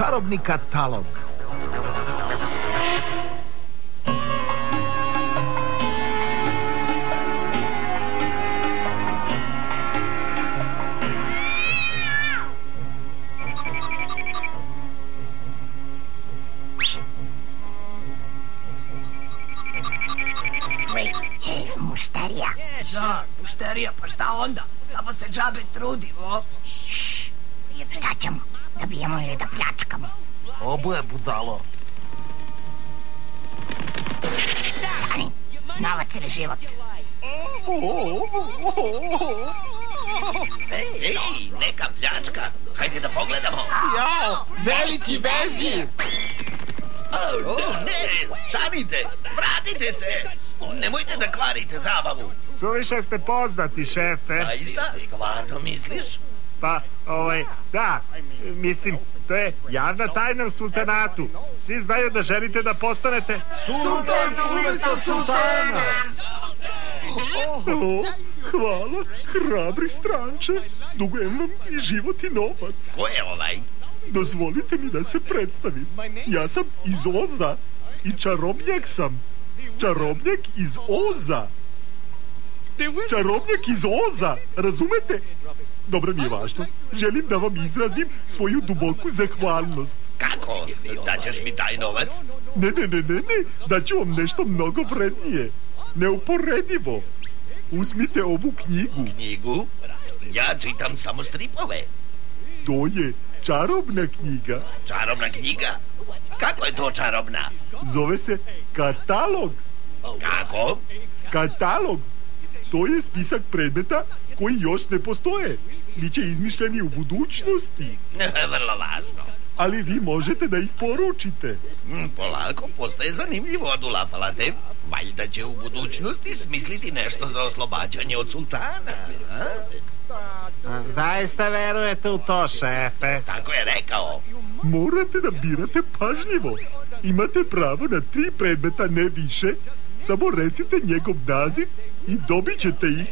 čarobni katalog. Mušterija. Da, mušterija, pa šta onda? Samo se džabe trudimo. Šta ćemo? Da bijemo ili da pljačkamo? Oboje budalo. Stani, novac ili život? Ej, neka pljačka. Hajde da pogledamo. Jao, veliki vezir! Ne, stanite, vratite se. Nemojte da kvarite zabavu. Suviše ste poznati, šefe. Zaista? Stvarno misliš? Pa, da, mislim, to je javna tajna u sultanatu. Svi znaju da želite da postanete... Sultan umesto sultana! Hvala, hrabri stranče. Dugujem vam i život i novac. Ko je ovaj? Dozvolite mi da se predstavim. Ja sam iz Oza i čarobnjak sam. Čarobnjak iz Oza. Čarobnjak iz Oza, razumete? Dobro, nije važno. Želim da vam izrazim svoju duboku zahvalnost. Kako? Daćeš mi taj novac? Ne, daću vam nešto mnogo vrednije. Neuporedivo. Uzmite ovu knjigu. Knjigu? Ja čitam samo stripove. To je čarobna knjiga. Čarobna knjiga? Kako je to čarobna? Zove se katalog. Kako? Katalog. To je spisak predmeta koji još ne postoje. Biće izmišljeni u budućnosti. Vrlo važno. Ali vi možete da ih poručite. Polako, postaje zanimljivo od Ulafalate. Valjda će u budućnosti smisliti nešto za oslobađanje od sultana. Zaista verujete u to, šefe? Tako je rekao. Morate da birate pažljivo. Imate pravo na 3 predmeta, ne više. Samo recite njegov naziv i dobit ćete ih.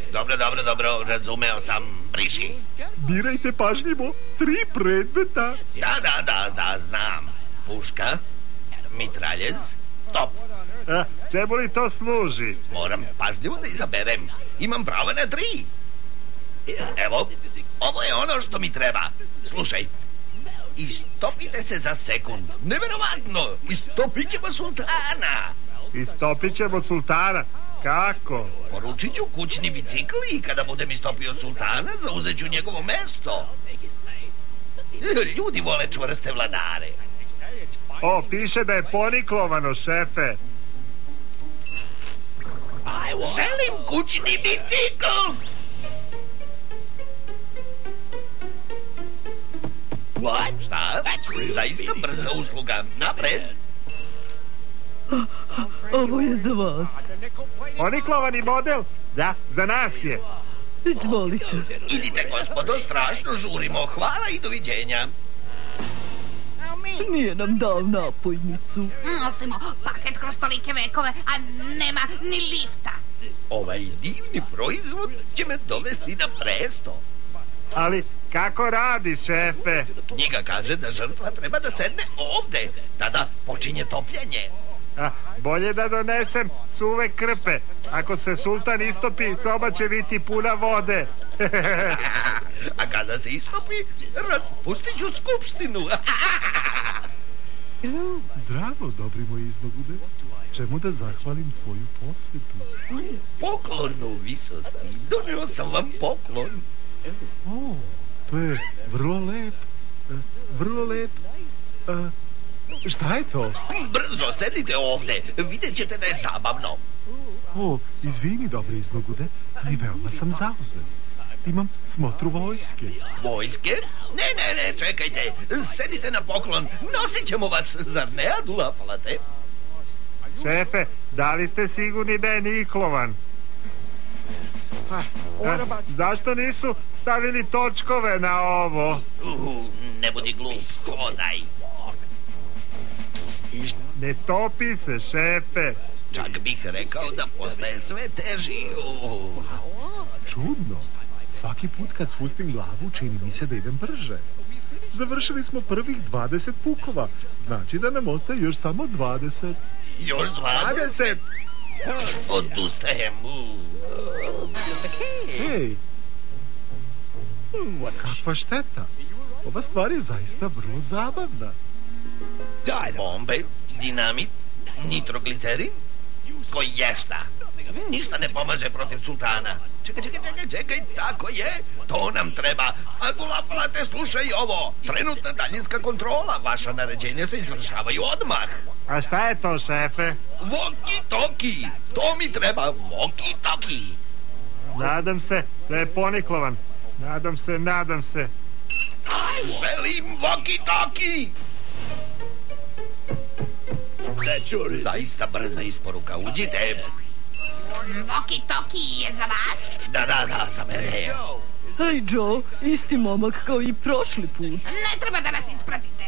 Dobro, razumeo sam. Briši. Birajte pažljivo 3 predmeta. Da, znam. Puška, mitraljez, top. Čemu li to služi? Moram pažljivo da izaberem. Imam pravo na 3. Evo, ovo je ono što mi treba. Slušaj, istopite se za sekund. Neverovatno, istopit ćemo sultana. Istopit ćemo sultana? Kako? Poručit ću kućni bicikl i kada budem istopio sultana, zauzet ću njegovo mesto. Ljudi vole čvrste vladare. Piše da je poniklovano, šefe. Želim kućni bicikl! Šta? Zaista brza usluga. Napred! Ovo je za vas. Poniklovani model? Da, za nas je. Izvolite. Idite, gospodo, strašno žurimo. Hvala i doviđenja. Nije nam dao napojnicu. Nosimo paket kroz tolike vekove, a nema ni lifta. Ovaj divni proizvod će me dovesti na presto. Ali kako radi, šefe? Knjiga kaže da žrtva treba da sedne ovde. Tada počinje topljenje. Bolje da donesem suve krpe. Ako se sultan istopi, soba će biti puna vode. A kada se istopi, raspustit ću skupštinu. Zdravo, dobri moji iznogude. Čemu da zahvalim tvoju posetu? Poklon u visosti. Donio sam vam poklon. To je vrlo lep. Vrlo lep. Šta je to? Brzo, sedite ovde. Vidjet ćete da je zabavno. Izvini, dobri iznogude, ali veoma sam zauzet. Imam smotru vojske. Vojske? Ne, čekajte. Sedite na poklon. Nosit ćemo vas, zar ne, Adulafalate? Šefe, da li ste sigurni da je niklovan? Zašto nisu stavili točkove na ovo? Ne budi glup, hodaj. Ne topi se, šefe. Čak bih rekao da postaje sve teži. Čudno. Svaki put kad spustim glavu čini mi se da idem brže. Završili smo prvih 20 pukova. Znači da nam ostaje još samo 20. Još 20? Odustajem. Hej! Kakva šteta. Ova stvar je zaista vrlo zabavna. Bombe, dinamit, nitroglicerin, koješta. Ništa ne pomaže protiv sultana. Čekaj, tako je. To nam treba. Adulafalate, slušaj ovo. Trenutna daljinska kontrola. Vaša naređenja se izvršavaju odmah. A šta je to, šefe? Walkie-talkie. To mi treba. Walkie-talkie. Nadam se da je poniklovan. Nadam se. Želim walkie-talkie. Zaista brza isporuka. Uđite. Walkie-talkie je za vas? Da, za mene. Hej, Joe, isti momak kao i prošli put. Ne treba da nas ispratite.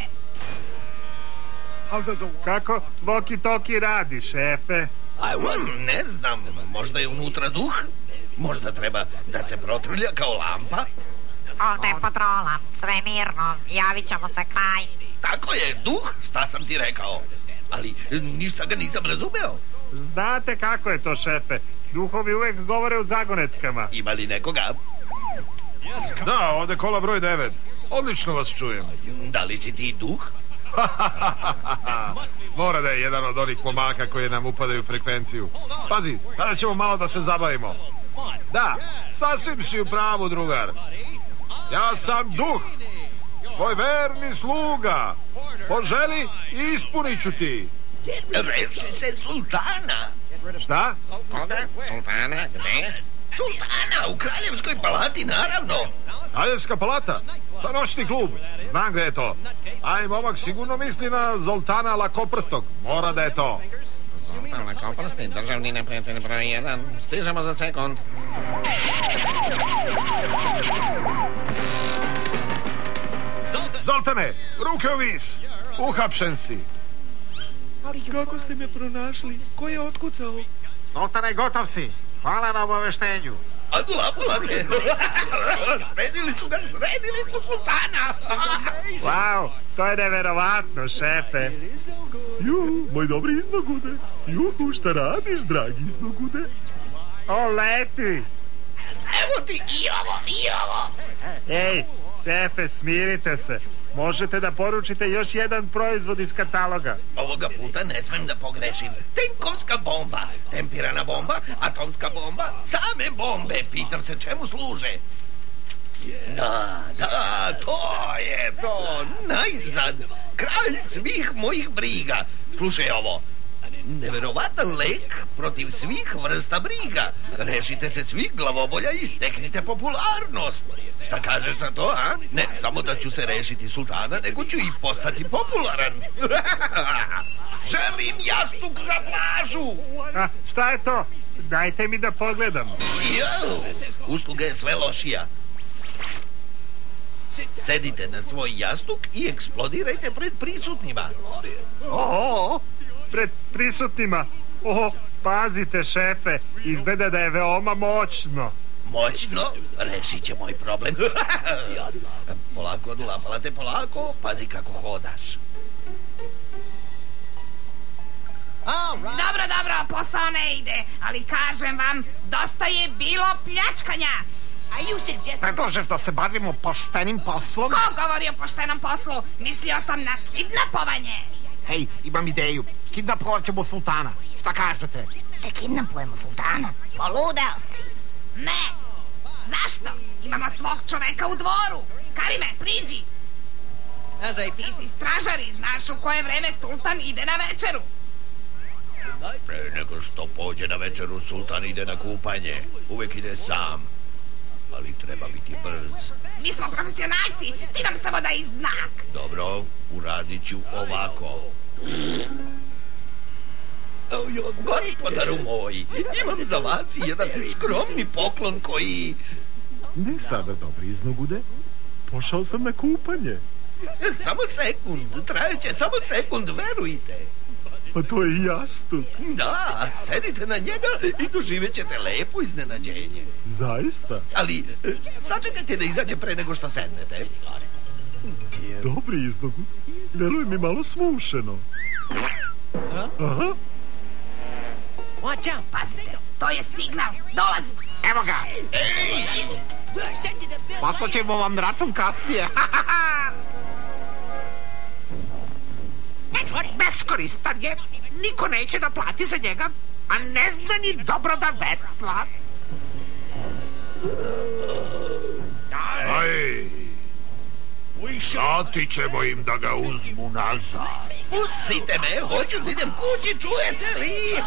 Kako walkie-talkie radi, šefe? Ne znam, možda je unutra duh? Možda treba da se protrlja kao lampa? Ovdje je patrola, sve mirno, javit ćemo se kraj. Tako je, duh, šta sam ti rekao? Ali ništa ga nisam razumeo. Znate kako je to, šefe? Duhovi uvek govore u zagonetkama. Ima li nekoga? Da, ovde kola broj 9. Odlično vas čujem. Da li si ti duh? Mora da je jedan od onih momaka koji nam upadaju u frekvenciju. Pazi, sada ćemo malo da se zabavimo. Da, sasvim si u pravu, drugar. Ja sam duh, tvoj verni sluga. Poželi i ispunit ću ti. Reši se sultana. Šta? Koga? Sultana? Gde? Sultana, u Kraljevskoj palati, naravno. Kraljevska palata? To noćni klub. Znam gde je to. Aj, momak sigurno misli na Zoltana Lakoprstog. Mora da je to. Zoltan Lakoprsti, državni neprijatelj broj 1. Stižemo za sekund. Zoltane, ruke u vis. Uhapšen si. Ali kako ste me pronašli? Ko je otkucao? Zoltane, gotov si. Hvala na obaveštenju. Adulafalate. Sredili su sultana. Wow, to je neverovatno, šefe. Juhu, moj dobri iznogude. Juhu, šta radiš, dragi iznogude? O, leti. Evo ti i ovo. Ej, šefe, smirite se. Možete da poručite još jedan proizvod iz kataloga. Ovoga puta ne smem da pogrešim. Tenkovska bomba, tempirana bomba, atomska bomba, same bombe. Pitam se čemu služe. Da, to je to. Najzad, kraj svih mojih briga. Slušaj ovo. Neverovatan lek protiv svih vrsta briga. Rešite se svih glavobolja i steknite popularnost. Šta kažeš na to, a? Ne samo da ću se rešiti sultana, nego ću i postati popularan. Želim jastuk za plažu. A, šta je to? Dajte mi da pogledam. Usluga je sve lošija. Sedite na svoj jastuk i eksplodirajte pred prisutnima. Pred prisutnima. Pazite, šefe, izgleda da je veoma moćno. Moćno? Rešit će moj problem. Polako, Adulafalate, polako. Pazi kako hodaš. Dobro, posao ne ide, ali kažem vam, dosta je bilo pljačkanja. Predlažeš da se bavimo poštenim poslom? Ko govori o poštenom poslu? Mislio sam na kidnapovanje. Hej, imam ideju. Kidnapovat ćemo sultana. Šta kažete? Da kidnapujemo sultana? Poludeo si. Ne. Zašto? Imamo svog čoveka u dvoru. Karime, priđi. Ti si stražar i znaš u koje vreme sultan ide na večeru. Pre nego što pođe na večeru, sultan ide na kupanje. Uvek ide sam. Ali treba biti brz. Mi smo profesionalci, ti nam samo daj znak. Dobro, uradit ću ovako. Gospodaru moj, imam za vas jedan skromni poklon koji... Ne sada, dobri iznogude. Pošao sam na kupanje. Samo sekund, trajeće samo sekund, verujte. Pa to je jastuk. Da, sedite na njega i doživjet ćete lepo iznenađenje. Zaista? Ali, sačekajte da izađe pre nego što sednete. Dobri iznogu. Deluje mi malo smušeno. Aha. Pazi, to je signal. Dolazi. Evo ga. Poslaćemo vam račun kasnije. Beskoristan je. Niko neće da plati za njega, a ne zna ni dobro da vesla. Aj, dati ćemo im da ga uzmu nazad. Pustite me, hoću da idem kući, čujete li?